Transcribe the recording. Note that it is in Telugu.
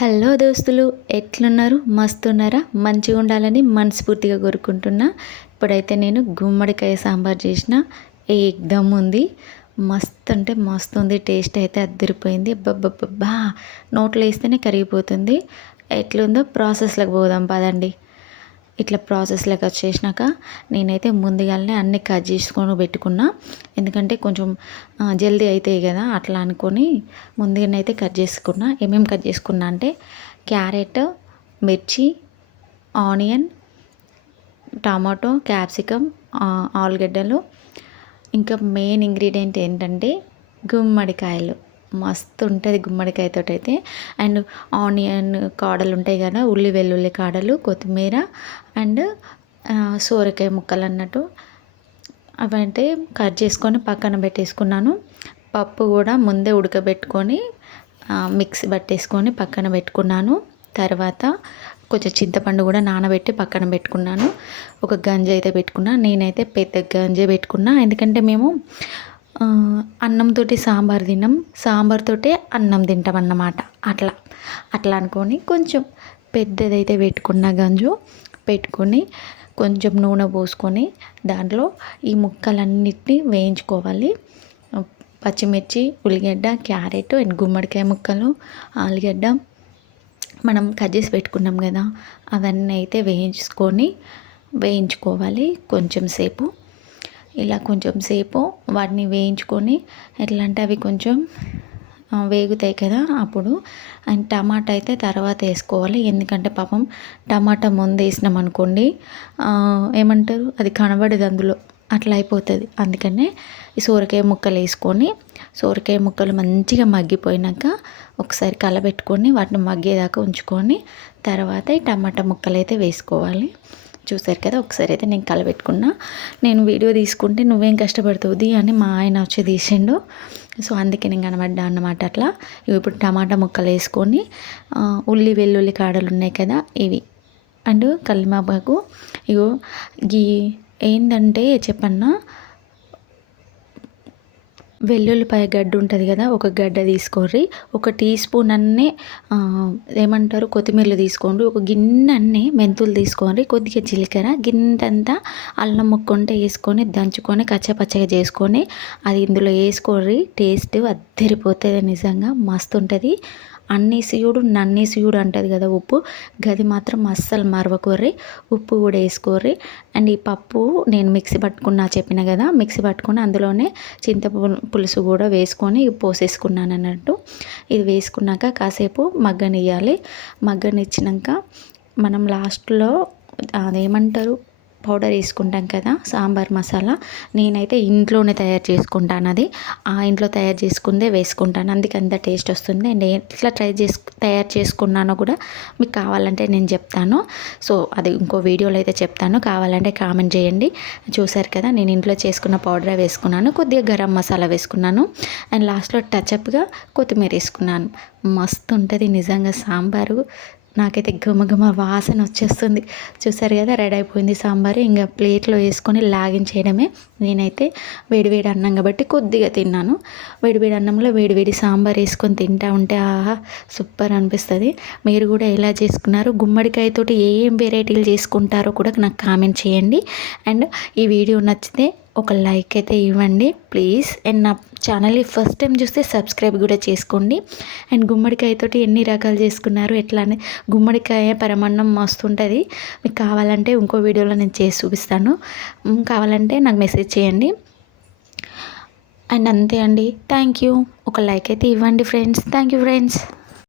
హలో దోస్తులు, ఎట్లున్నారు? మస్తున్నారా? మంచిగా ఉండాలని మనస్ఫూర్తిగా కోరుకుంటున్నా. ఇప్పుడైతే నేను గుమ్మడికాయ సాంబార్ చేసిన. ఏకదమ్ ఉంది. మస్తు అంటే మస్తు ఉంది. టేస్ట్ అయితే అద్దరిపోయింది. అబ్బబ్బబ్బా, నోట్లో వేస్తేనే కరిగిపోతుంది. ఎట్లుందో ప్రాసెస్లోకి పోదాం పదండి. ఇట్లా ప్రాసెస్లోకి వచ్చేసినాక నేనైతే ముందుగానే అన్నీ కట్ చేసుకొని పెట్టుకున్నా. ఎందుకంటే కొంచెం జల్దీ అవుతాయి కదా అట్లా అనుకొని ముందుగానే అయితే కట్ చేసుకున్నా. ఏమేమి కట్ చేసుకున్నా అంటే క్యారెట్, మిర్చి, ఆనియన్, టమాటో, క్యాప్సికమ్, ఆలుగడ్డలు, ఇంకా మెయిన్ ఇంగ్రీడియంట్ ఏంటంటే గుమ్మడికాయలు. మస్తు ఉంటుంది గుమ్మడికాయతో అయితే. అండ్ ఆనియన్ కాడలు ఉంటాయి కదా, ఉల్లి వెల్లుల్లి కాడలు, కొత్తిమీర అండ్ సోరకాయ ముక్కలు అన్నట్టు అవంటే కట్ చేసుకొని పక్కన పెట్టేసుకున్నాను. పప్పు కూడా ముందే ఉడకబెట్టుకొని మిక్సీ పట్టేసుకొని పక్కన పెట్టుకున్నాను. తర్వాత కొంచెం చింతపండు కూడా నానబెట్టి పక్కన పెట్టుకున్నాను. ఒక గంజి అయితే పెట్టుకున్నా. నేనైతే పెద్ద గంజి పెట్టుకున్నా, ఎందుకంటే మేము అన్నంతో సాంబార్ తిన్నాం, సాంబార్తోటే అన్నం తింటాం అన్నమాట. అట్లా అనుకొని కొంచెం పెద్దదైతే పెట్టుకున్న గంజు పెట్టుకొని కొంచెం నూనె పోసుకొని దాంట్లో ఈ ముక్కలన్నిటిని వేయించుకోవాలి. పచ్చిమిర్చి, ఉల్లిగడ్డ, క్యారెట్ అండ్ గుమ్మడికాయ ముక్కలు, ఆలుగడ్డ మనం కట్ చేసి పెట్టుకున్నాం కదా, అవన్నీ అయితే వేయించుకోవాలి కొంచెం సేపు. ఇలా కొంచెం సేపు వాటిని వేయించుకొని ఎట్లా అంటే అవి కొంచెం వేగుతాయి కదా అప్పుడు. అండ్ టమాటా అయితే తర్వాత వేసుకోవాలి, ఎందుకంటే పాపం టమాటా ముందు వేసినాం అనుకోండి ఏమంటారు అది కనబడదు అందులో, అట్లా అయిపోతుంది. అందుకనే ఈ సోరకాయ ముక్కలు వేసుకొని సోరకాయ ముక్కలు మంచిగా మగ్గిపోయినాక ఒకసారి కలబెట్టుకొని వాటిని మగ్గేదాకా ఉంచుకొని తర్వాత ఈ టమాటా ముక్కలు అయితే వేసుకోవాలి. చూసారు కదా, ఒకసారి అయితే నేను కలబెట్టుకున్నా. నేను వీడియో తీసుకుంటే నువ్వేం కష్టపడుతుంది అని మా ఆయన వచ్చి తీసిండు, సో అందుకే నేను కనబడ్డా అన్నమాట. అట్లా ఇప్పుడు టమాటా ముక్కలు వేసుకొని ఉల్లి వెల్లుల్లి కాడలు ఉన్నాయి కదా ఇవి అండ్ కల్లిమాబాకు, ఇగో గీ ఏంటంటే చెప్పన్నా, వెల్లుల్లిపాయ గడ్డ ఉంటుంది కదా, ఒక గడ్డ తీసుకోర్రి. ఒక టీ స్పూన్ అన్నీ ఏమంటారు కొత్తిమీరలు తీసుకోండి. ఒక గిన్నె అన్నీ మెంతులు తీసుకోండి. కొద్దిగా జీలకర్ర, గిన్నెంతా అల్లం ముక్క ఉంటే వేసుకొని దంచుకొని కచ్చపచ్చగా చేసుకొని అది ఇందులో వేసుకోర్రి. టేస్ట్ అద్దరిపోతుంది, నిజంగా మస్తు ఉంటుంది. అన్నీసియుడు నన్నీసియుడు అంటుంది కదా ఉప్పు, గది మాత్రం అస్సలు మరవకోర్రి. ఉప్పు కూడా వేసుకోర్రి. అండ్ ఈ పప్పు నేను మిక్సీ పట్టుకున్నా చెప్పిన కదా, మిక్సీ పట్టుకొని అందులోనే పులుసు కూడా వేసుకొని పోసేసుకున్నాను అన్నట్టు. ఇది వేసుకున్నాక కాసేపు మగ్గనియ్యాలి. మగ్గనిచ్చినాక మనం లాస్ట్లో అదేమంటారు పౌడర్ వేసుకుంటాం కదా సాంబార్ మసాలా, నేనైతే ఇంట్లోనే తయారు చేసుకుంటాను. అది ఆ ఇంట్లో తయారు చేసుకుందే వేసుకుంటాను, అందుకే అంత టేస్ట్ వస్తుంది. అండ్ ఎట్లా తయారు చేసుకున్నానో కూడా మీకు కావాలంటే నేను చెప్తాను. సో అది ఇంకో వీడియోలో అయితే చెప్తాను, కావాలంటే కామెంట్ చేయండి. చూసారు కదా, నేను ఇంట్లో చేసుకున్న పౌడర్ వేసుకున్నాను, కొద్దిగా గరం మసాలా వేసుకున్నాను అండ్ లాస్ట్లో టచ్అప్గా కొత్తిమీర వేసుకున్నాను. మస్తు ఉంటుంది నిజంగా సాంబారు. నాకైతే ఘమఘమ వాసన వచ్చేస్తుంది. చూసారు కదా, రెడీ అయిపోయింది సాంబారు. ఇంకా ప్లేట్లో వేసుకొని లాగించేయడమే. నేనైతే వేడివేడి అన్నం కాబట్టి కొద్దిగా తిన్నాను. వేడివేడి అన్నంలో వేడివేడి సాంబార్ వేసుకొని తింటా ఉంటే ఆహా సూపర్ అనిపిస్తుంది. మీరు కూడా ఎలా చేసుకున్నారు, గుమ్మడికాయతోటి ఏం వెరైటీలు చేసుకుంటారో కూడా నాకు కామెంట్ చేయండి. అండ్ ఈ వీడియో నచ్చితే ఒక లైక్ అయితే ఇవ్వండి ప్లీజ్. అండ్ నా ఛానల్ని ఫస్ట్ టైం చూస్తే సబ్స్క్రైబ్ కూడా చేసుకోండి. అండ్ గుమ్మడికాయతోటి ఎన్ని రకాలు చేసుకున్నారు ఎట్లా అని, గుమ్మడికాయ పరమాన్నం మస్తు ఉంటుంది. మీకు కావాలంటే ఇంకో వీడియోలో నేను చేసి చూపిస్తాను, కావాలంటే నాకు మెసేజ్ చేయండి. అండ్ అంతే అండి, థ్యాంక్ యూ. ఒక లైక్ అయితే ఇవ్వండి ఫ్రెండ్స్. Thank you friends.